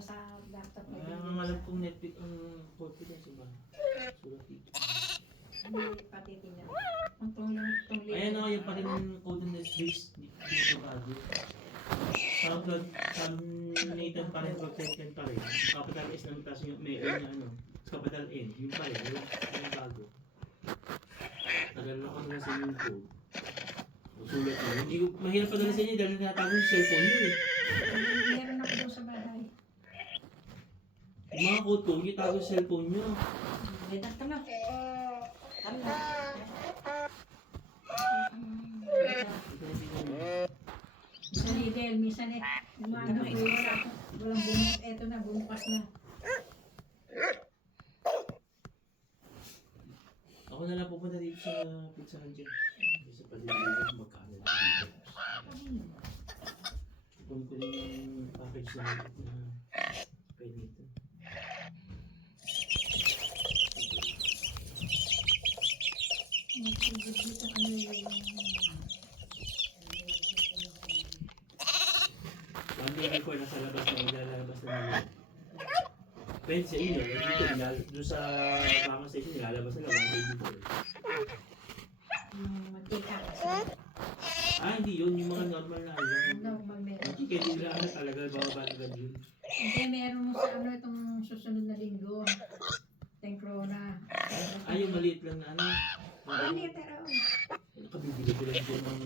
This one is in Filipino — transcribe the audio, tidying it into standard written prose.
Sa laptop na Ang alam kong Netflix ang confidence ba? Sulat dito. Hindi patitingnan. Ang tong Ayan o, yung pa rin yung code ng Netflix. Dito bago. Nathan pa rin, protected pa rin. Capital S naman tapos yung may N na ano. Capital N, yung pa rin. Yung bago. Tagal na ako nasa yung code. Sulat mo. Hindi ko, mahirap pa dala sa inyo dahil natatago yung cellphone nyo eh. Meron ako doon sa bahay. Yung mga code ko, hindi tago yung cellphone nyo. Vedak ka na. Kanda. Sa Lidl, minsan eh. Umaga ko yun. Walang bumukas. Eto na, bumukas na. Ako na lang pupunta dito sa pizza dyan. Sa paliligan, magkano dito. Kunin ko rin yung package na pwede ito. Dito ano yung... One day before, nasa labas na, maglalabas na nila. Pwede sa inyo, dito, doon sa Bama Station, nilalabas nila one day before. Mantika kasi. Hindi yun, yung mga normal na lang. Normal meron. Hindi kaya nila talaga bababa na ganyan. Hindi, meron mo sa ano itong susunod na linggo. Tenkrona. Yung maliit lang na ano. Ano yung pero? Nakabibigay ko lang dyan ng